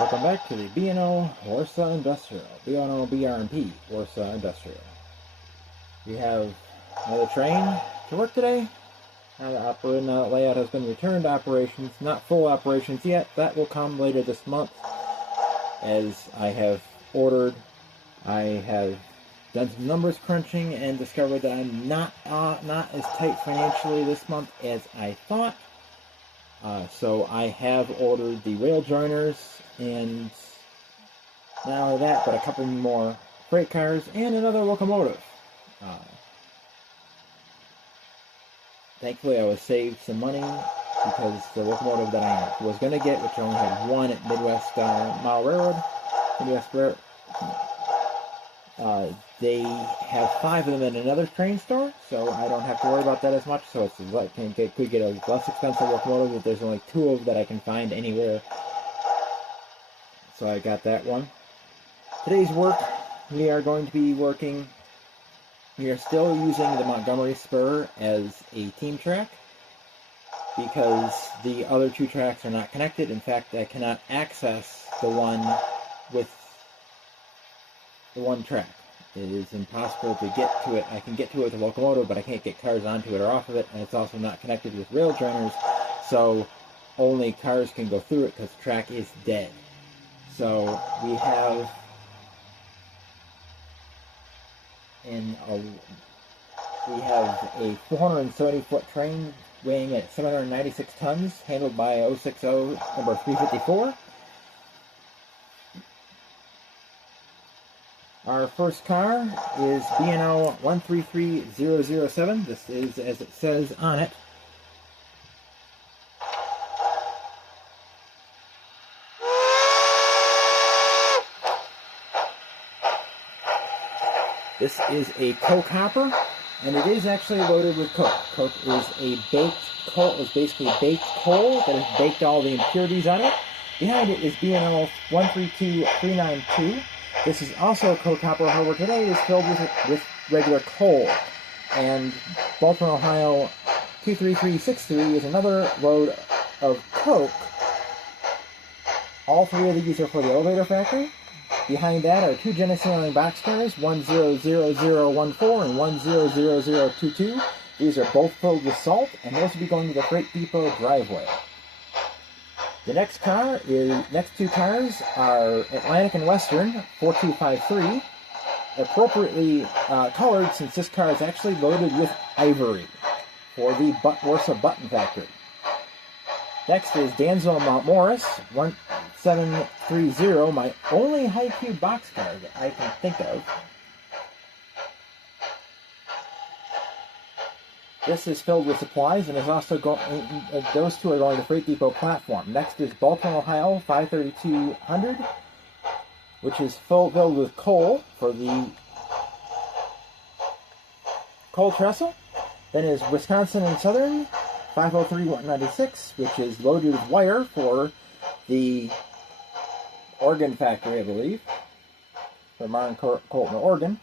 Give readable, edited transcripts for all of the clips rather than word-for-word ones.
Welcome back to the B&O Warsaw Industrial, B&O BRMP Warsaw Industrial. We have another train to work today. Now the layout has been returned to operations, not full operations yet. That will come later this month, as I have ordered. I have done some numbers crunching and discovered that I'm not as tight financially this month as I thought. So I have ordered the rail joiners, and not only that, but a couple more freight cars and another locomotive. Thankfully, I was saved some money because the locomotive that I was going to get, which I only had one at Midwest Mile Railroad, they have 5 of them in another train store, so I don't have to worry about that as much. So could get a less expensive locomotive if there's only 2 of them that I can find anywhere. So I got that one. Today's work, we are going to be working. We are still using the Montgomery spur as a team track because the other 2 tracks are not connected. In fact, I cannot access the one with the one track. It is impossible to get to it. I can get to it with a locomotive, but I can't get cars onto it or off of it, and it's also not connected with rail joiners, so only cars can go through it because the track is dead. So we have a 470-foot train weighing at 796 tons, handled by 060 number 354. Our first car is B&O 133007. This is as it says on it. This is a coke hopper, and it is actually loaded with coke. Coke is basically baked coal that has baked all the impurities on it. Behind it is B&O 132392. This is also a coke hopper, however today it is filled with regular coal. And Baltimore, Ohio 23363 is another load of coke. All 3 of these are for the elevator factory. Behind that are 2 Genesee boxcars, 100014 and 100022. These are both filled with salt, and those will be going to the freight depot driveway. The next 2 cars are Atlantic and Western 4253, appropriately colored since this car is actually loaded with ivory for the Warsaw Button Factory. Next is Dansville Mount Morris 1730, my only high-cube boxcar that I can think of. This is filled with supplies and is also those 2 are going to Freight Depot platform. Next is Baltimore, Ohio 53200, which is filled with coal for the coal trestle. Then is Wisconsin and Southern 503196, which is loaded with wire for the Oregon factory, I believe, for Martin Colton, Oregon.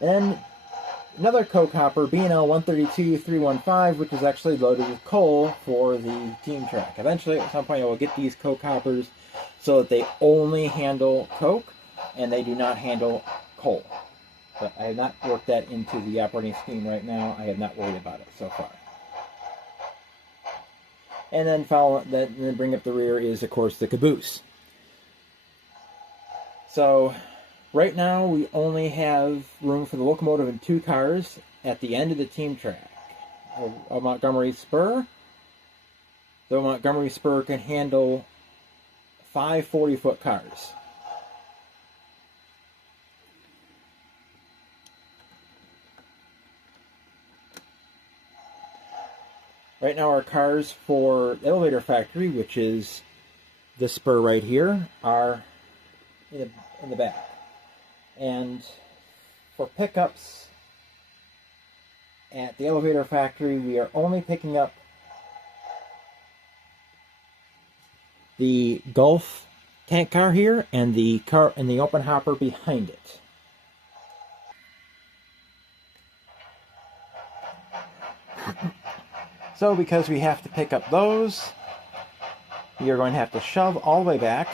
And another coke hopper, B&O 132315, which is actually loaded with coal for the team track. Eventually, at some point, I will get these coke hoppers so that they only handle coke and they do not handle coal. But I have not worked that into the operating scheme right now. I have not worried about it so far. And then bring up the rear is, of course, the caboose. So right now, we only have room for the locomotive and 2 cars at the end of the team track. A Montgomery spur. The Montgomery spur can handle 5 40-foot cars. Right now, our cars for the elevator factory, which is the spur right here, are in the back. And for pickups at the elevator factory, we are only picking up the Gulf tank car here and the car and the open hopper behind it. So because we have to pick up those, we are going to have to shove all the way back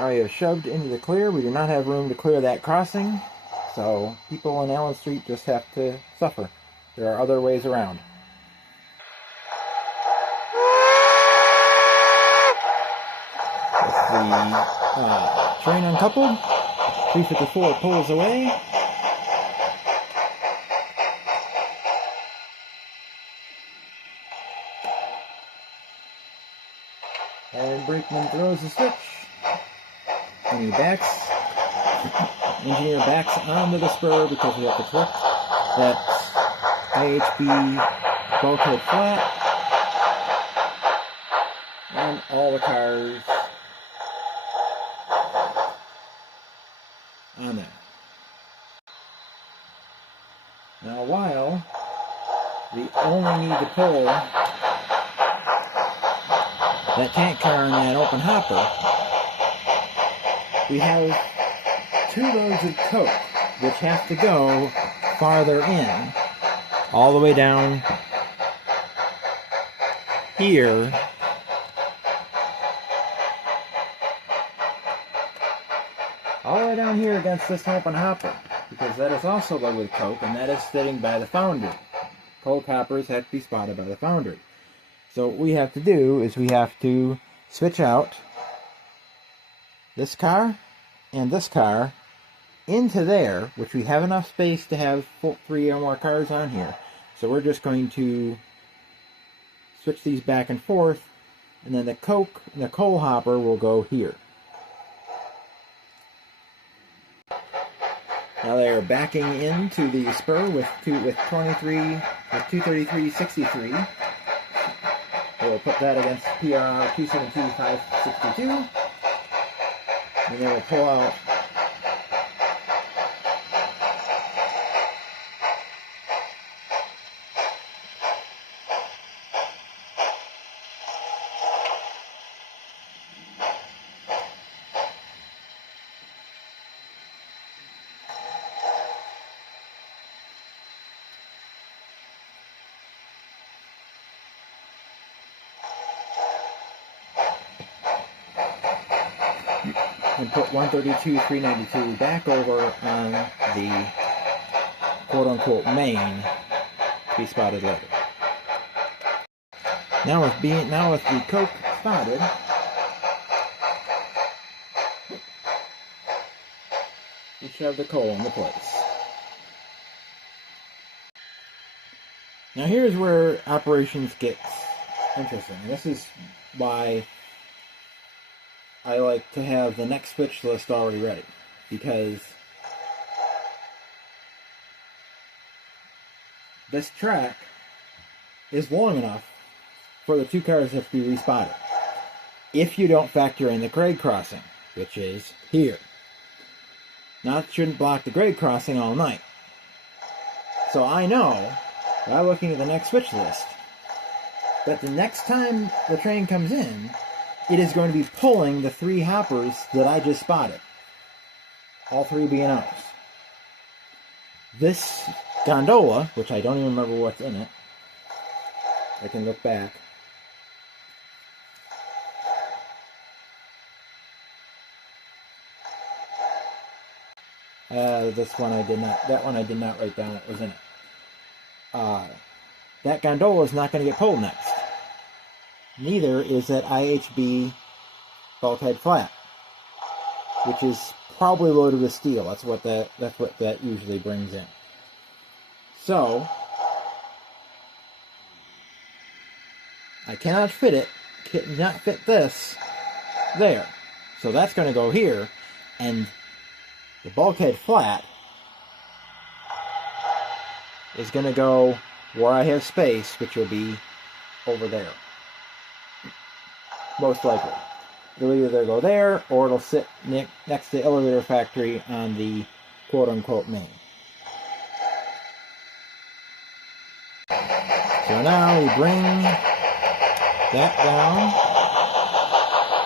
I have shoved into the clear. We do not have room to clear that crossing, so people on Allen Street just have to suffer. There are other ways around. With the train uncoupled, 354 pulls away. And Brakeman throws the switch. And he backs. Engineer backs onto the spur because we have to correct that IHB bulkhead flat. And all the cars on there. Now while we only need to pull that tank car and that open hopper, we have 2 loads of coke, which have to go farther in, all the way down here, all the way down here against this open hopper, because that is also loaded with coke, and that is sitting by the foundry. Coke hoppers have to be spotted by the foundry. So what we have to do is we have to switch out this car and this car into there, which we have enough space to have 3 or more cars on here. So we're just going to switch these back and forth, and then the coal hopper will go here. Now they are backing into the spur with 233.63. We'll put that against PR 272.562. And then we'll pull out and put 132.392 back over on the quote-unquote main to be spotted later. Now with the coke spotted, we shove the coal into place. Now here's where operations gets interesting. This is why I like to have the next switch list already ready, because this track is long enough for the 2 cars to have to be respotted. If you don't factor in the grade crossing, which is here. Now it shouldn't block the grade crossing all night. So I know, by looking at the next switch list, that the next time the train comes in, it is going to be pulling the 3 hoppers that I just spotted. All 3 being ours. This gondola, which I don't even remember what's in it. I can look back. This one I did not, that one I did not write down what was in it. That gondola is not going to get pulled next. Neither is that IHB bulkhead flat, which is probably loaded with steel. That's what that usually brings in. So I cannot fit it. Cannot fit this there. So that's going to go here, and the bulkhead flat is going to go where I have space, which will be over there. Most likely. It'll either go there, or it'll sit next to the elevator factory on the quote-unquote main. So now we bring that down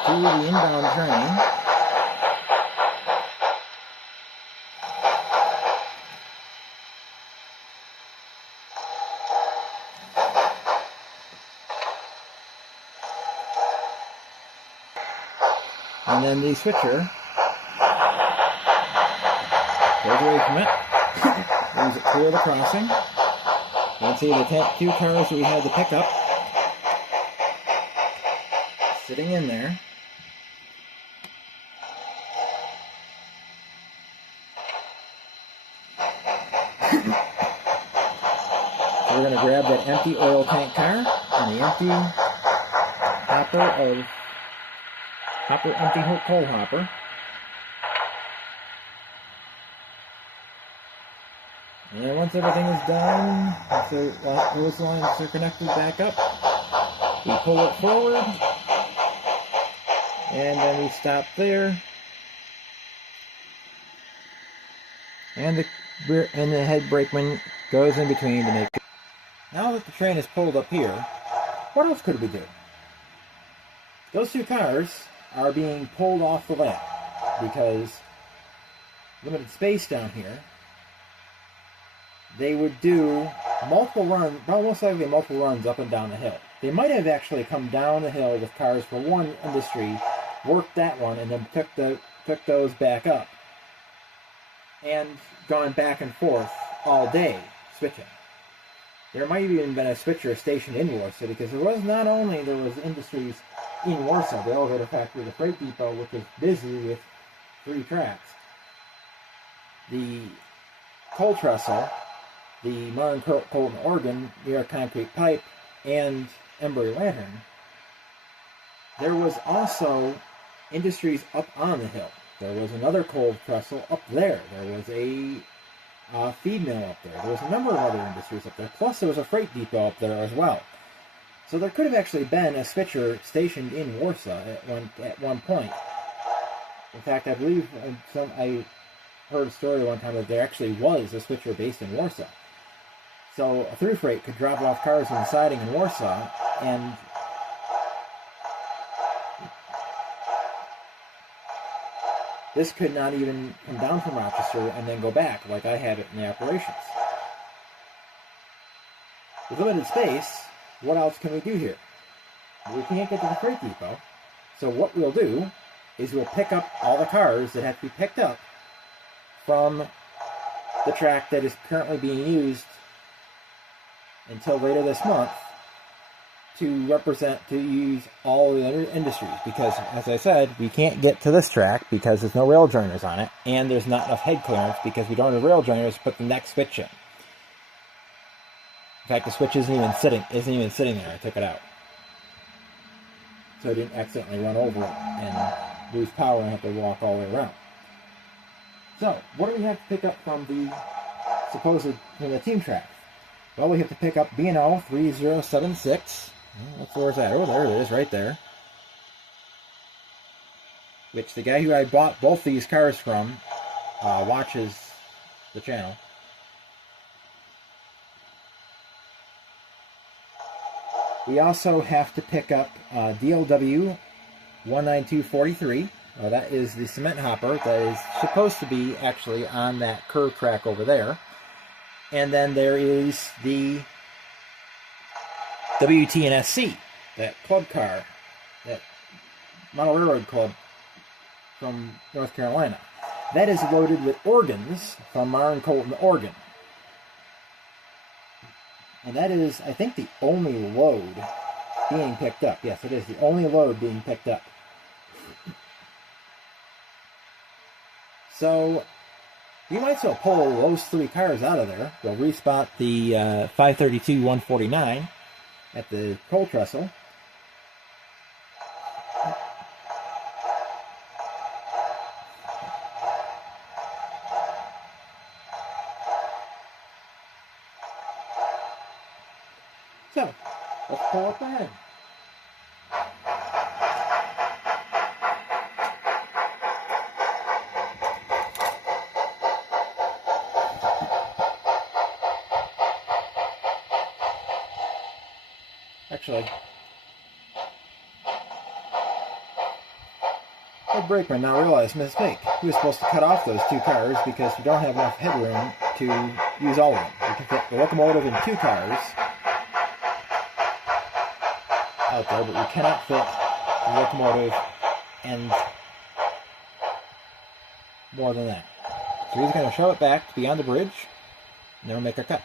to the inbound train. And then the switcher goes away from it, leaves it clear of the crossing. You can see the two cars that we had to pick up sitting in there. So we're going to grab that empty oil tank car and the empty empty coal hopper. And once everything is done, so those lines are connected back up, we pull it forward, and then we stop there, and the head brakeman goes in between to make it. Now that the train is pulled up here, what else could we do? Those two cars are being pulled off the lap because limited space down here. They would do multiple runs, most likely multiple runs up and down the hill. They might have actually come down the hill with cars for one industry, worked that one, and then took those back up, and gone back and forth all day switching. There might have even been a switcher stationed in Warsaw, because there was industries in Warsaw, the elevator factory, the freight depot, which was busy with 3 tracks. The coal trestle, the Martin Colton Organ, New York Concrete Pipe, and Embry Lantern. There was also industries up on the hill. There was another coal trestle up there. There was a feed mill up there. There was a number of other industries up there. Plus, there was a freight depot up there as well. So there could have actually been a switcher stationed in Warsaw at one point. In fact, I believe I heard a story one time that there actually was a switcher based in Warsaw. So a through freight could drop off cars on the siding in Warsaw, and this could not even come down from Rochester and then go back like I had it in the operations. With limited space, what else can we do here? We can't get to the freight depot, so what we'll do is we'll pick up all the cars that have to be picked up from the track that is currently being used until later this month to use all the other industries, because, as I said, we can't get to this track because there's no rail joiners on it, and there's not enough head clearance because we don't have rail joiners to put the next switch in. In fact, the switch isn't even sitting there. I took it out, so I didn't accidentally run over it and lose power and have to walk all the way around. So, what do we have to pick up from the team track? Well, we have to pick up B&O 3076. What floor is that? Oh, there it is, right there. Which the guy who I bought both these cars from watches the channel. We also have to pick up DLW 19243. That is the cement hopper that is supposed to be actually on that curve track over there. And then there is the WTNSC, that club car, that Model Railroad Club from North Carolina. That is loaded with organs from Martin Colton, Oregon. And that is, I think, the only load being picked up. Yes, it is the only load being picked up. So you might as well pull those 3 cars out of there. We'll respot the 532-149 at the coal trestle. So, let's pull up the head. Actually, the brakeman now realized mistake. He was supposed to cut off those 2 cars because we don't have enough headroom to use all of them. We can fit the locomotive in 2 cars out there, but we cannot fit the locomotive and more than that. So he's going to shove it back to beyond the bridge, and then we'll make a cut.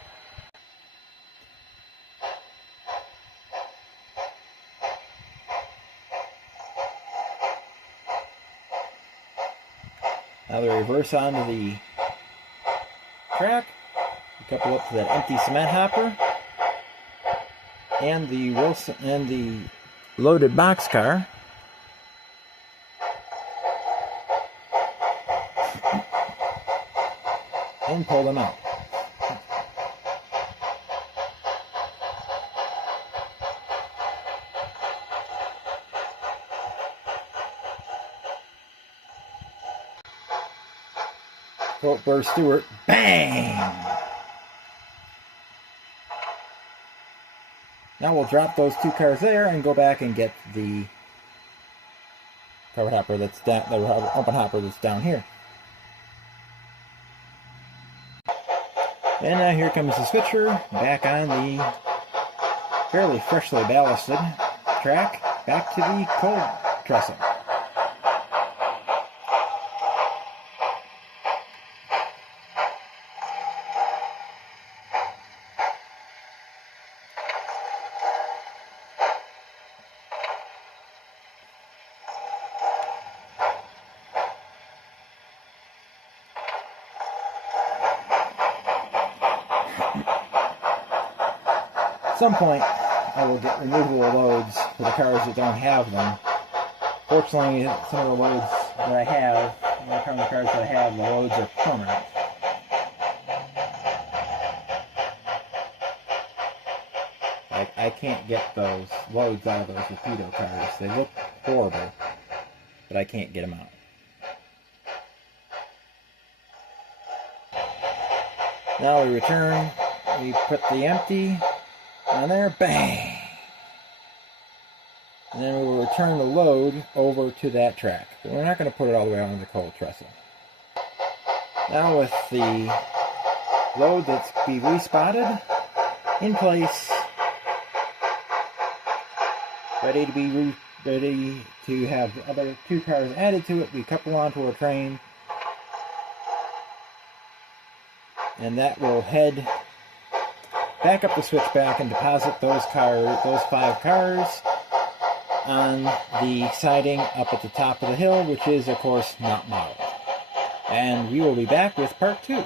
Now the reverse onto the track, we couple up to that empty cement hopper, and the Wilson and the loaded boxcar. And pull them out. Fort Burr Stewart, bang! Now we'll drop those 2 cars there and go back and get the covered hopper that's down, the open hopper that's down here. And now here comes the switcher back on the fairly freshly ballasted track back to the coal trestle. At some point, I will get removable loads for the cars that don't have them. Fortunately, some of the loads that I have, the cars that I have, the loads are permanent. Like, I can't get those loads out of those Rapido cars. They look horrible, but I can't get them out. Now we return, we put the empty on there, bang! And then we will return the load over to that track. But we're not going to put it all the way on the coal trestle. Now with the load that's be respotted in place, ready to have the other 2 cars added to it, we couple onto our train, and that will head back up the switchback and deposit those 5 cars on the siding up at the top of the hill, which is of course not modeled. And we will be back with part 2.